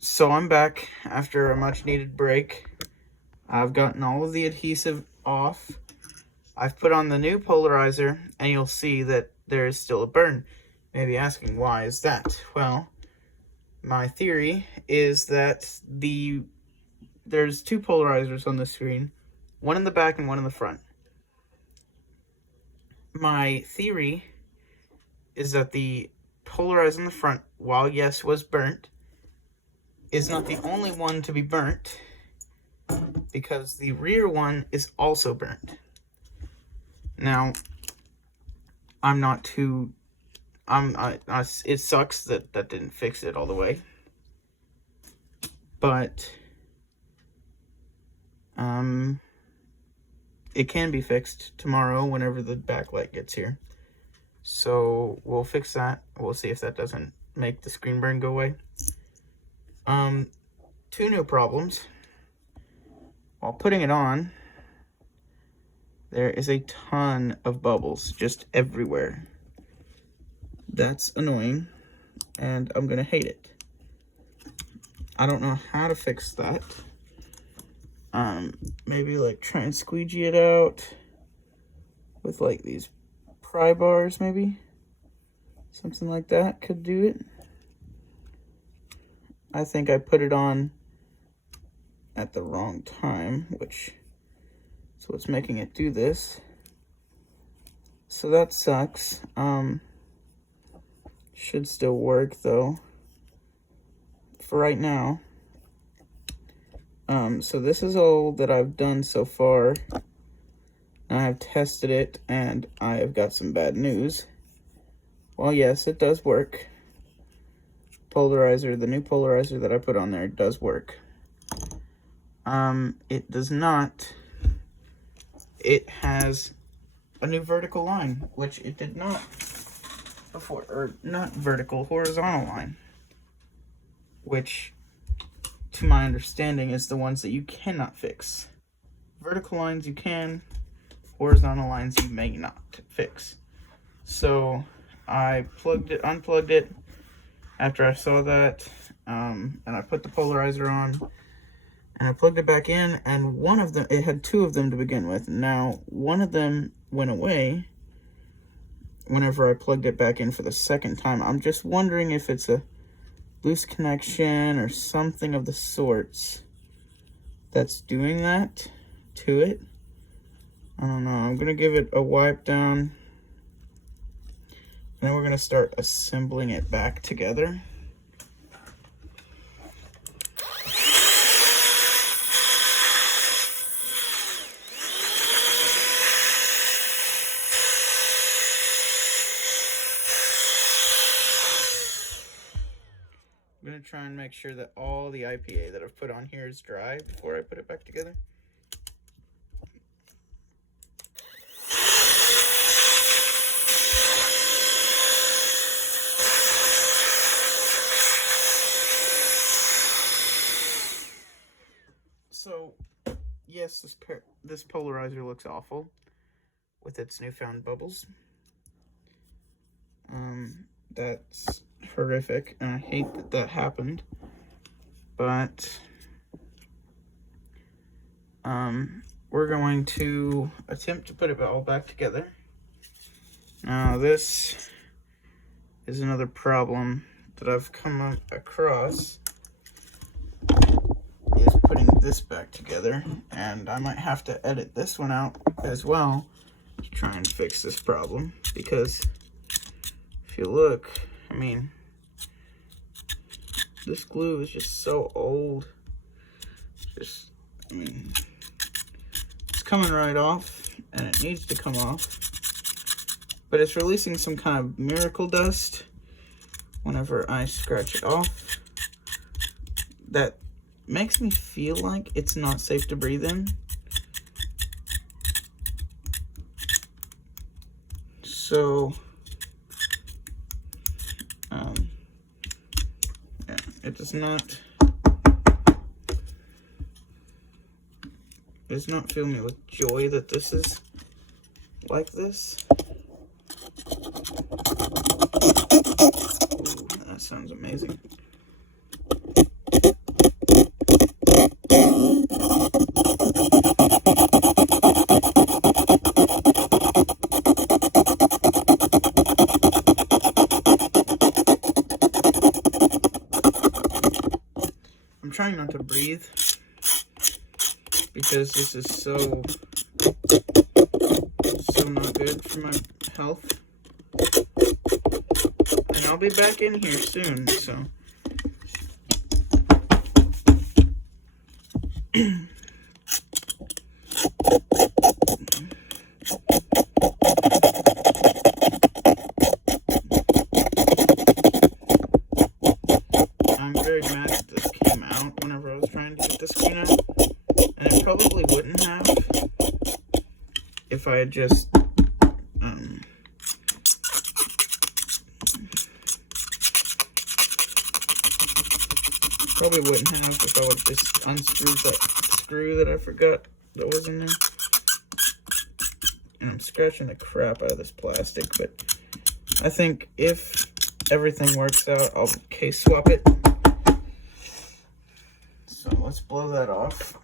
So I'm back after a much needed break. I've gotten all of the adhesive off. I've put on the new polarizer, and you'll see that there is still a burn. Maybe asking, why is that? Well, my theory is that there's two polarizers on the screen, one in the back and one in the front. My theory is that the polarizer in the front, while yes was burnt, is not the only one to be burnt, because the rear one is also burnt. Now, I'm not too... it sucks that didn't fix it all the way. But, it can be fixed tomorrow whenever the backlight gets here. So, we'll fix that. We'll see if that doesn't make the screen burn go away. Two new problems. While putting it on, there is a ton of bubbles just everywhere. That's annoying, and I'm gonna hate it. I don't know how to fix that. Maybe like try and squeegee it out with like these pry bars, maybe. Something like that could do it. I think I put it on at the wrong time, which is what's making it do this. So that sucks. Should still work though for right now. So this is all that I've done so far. I have tested it, and I have got some bad news. Well, yes, it does work. Polarizer, the new polarizer that I put on there, does work. It does not. It has a new vertical line, which it did not before, or not vertical, horizontal line, which, to my understanding, is the ones that you cannot fix. Vertical lines you can, horizontal lines you may not fix. So I unplugged it after I saw that, and I put the polarizer on, and I plugged it back in, and one of them, it had two of them to begin with. Now, one of them went away whenever I plugged it back in for the second time. I'm just wondering if it's a loose connection or something of the sorts that's doing that to it. I don't know. I'm gonna give it a wipe down, and then we're gonna start assembling it back together. I'm gonna try and make sure that all the IPA that I've put on here is dry before I put it back together. So, yes, this polarizer looks awful with its newfound bubbles. That's horrific, and I hate that that happened. But we're going to attempt to put it all back together. Now, this is another problem that I've come across, is putting this back together, and I might have to edit this one out as well to try and fix this problem, because if you look, I mean, this glue is just so old. I mean, it's coming right off, and it needs to come off, but it's releasing some kind of miracle dust whenever I scratch it off that makes me feel like it's not safe to breathe in. So, yeah, it does not fill me with joy that this is like this. Ooh, that sounds amazing. I'm trying not to breathe because this is so not good for my health. And I'll be back in here soon, so. I'm very mad that this came out whenever I was trying to get the screen out. And it probably wouldn't have if I had just probably wouldn't have if I would just unscrewed that screw that I forgot that was in there. And I'm scratching the crap out of this plastic, but I think if everything works out, I'll case swap it. So let's blow that off.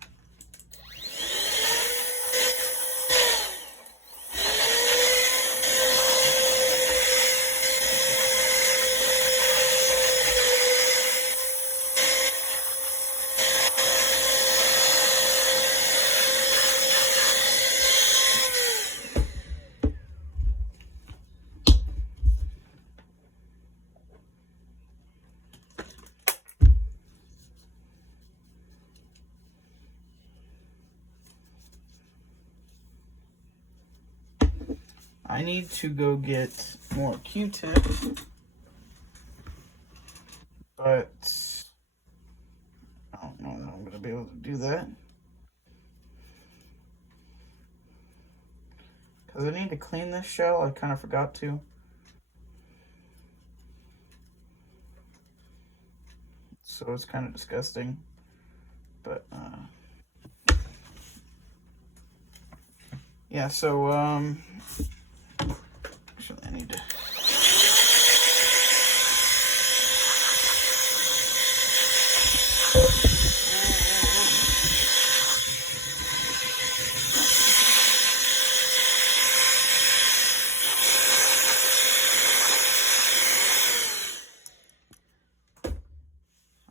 I need to go get more Q-tip, but I don't know that I'm going to be able to do that. Because I need to clean this shell, I kind of forgot to. So it's kind of disgusting, but yeah, so actually I need to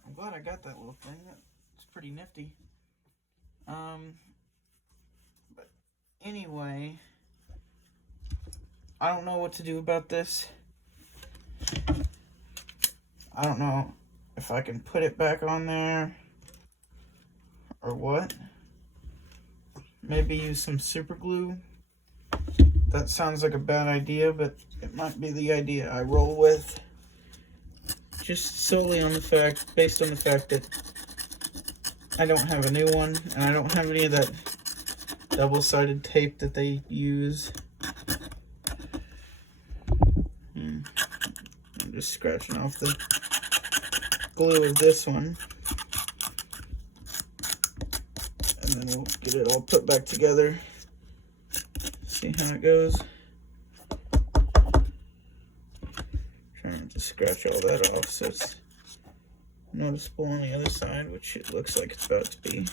I'm glad I got that little thing. It's pretty nifty. But anyway, I don't know what to do about this. I don't know if I can put it back on there or what. Maybe use some super glue. That sounds like a bad idea, but it might be the idea I roll with. Just solely on the fact, based on the fact that I don't have a new one, and I don't have any of that double-sided tape that they use. I'm just scratching off the glue of this one. And then we'll get it all put back together. See how it goes. Trying not to scratch all that off so it's noticeable on the other side, which it looks like it's about to be.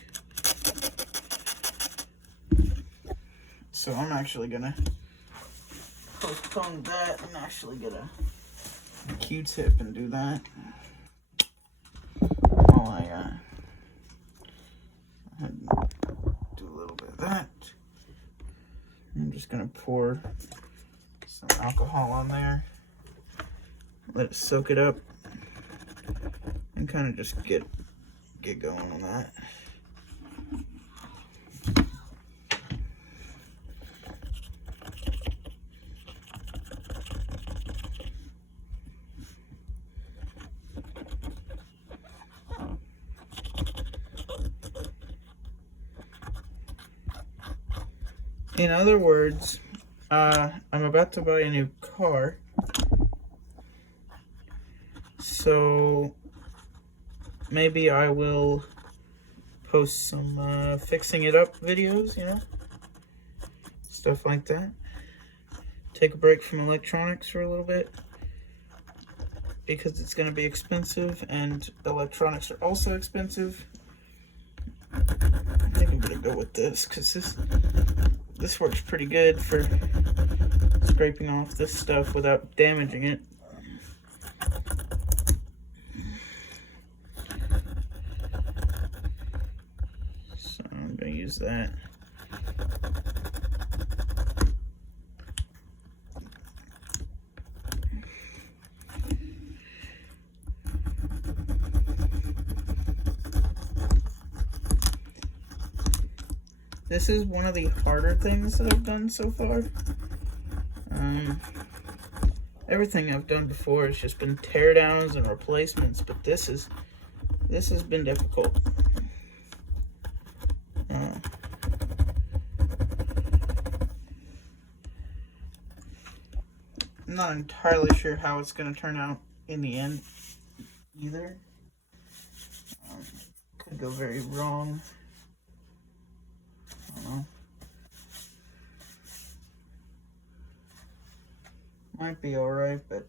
So I'm actually gonna postpone that and actually get a Q-tip and do that while I do a little bit of that. I'm just gonna pour some alcohol on there, let it soak it up, and kind of just get going on that. In other words, I'm about to buy a new car, so maybe I will post some fixing it up videos, you know, stuff like that. Take a break from electronics for a little bit. because it's going to be expensive, and electronics are also expensive. I think I'm going to go with this because this works pretty good for scraping off this stuff without damaging it. So I'm going to use that. This is one of the harder things that I've done so far. Everything I've done before has just been teardowns and replacements, but this has been difficult. I'm not entirely sure how it's going to turn out in the end either. Could go very wrong. I don't know. Might be alright, but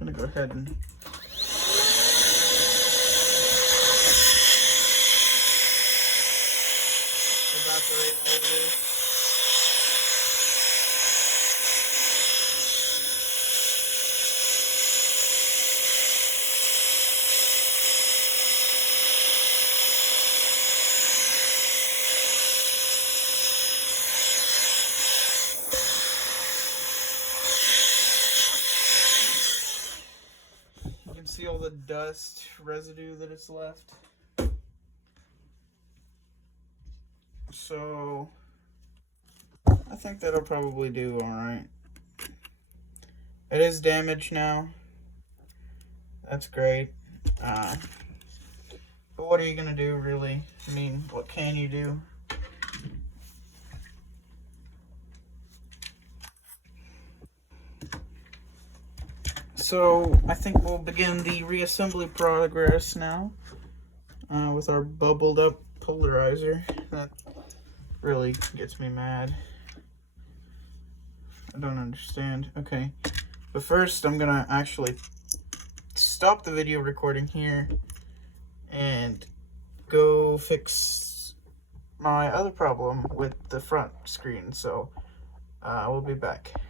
I'm gonna go ahead and evaporate all this. See all the dust residue that it's left. So I think that'll probably do all right. It is damaged now. That's great. But what are you gonna do, really? I mean, what can you do? So I think we'll begin the reassembly progress now with our bubbled up polarizer. That really gets me mad. I don't understand. Okay, but first I'm gonna actually stop the video recording here and go fix my other problem with the front screen. So we'll be back.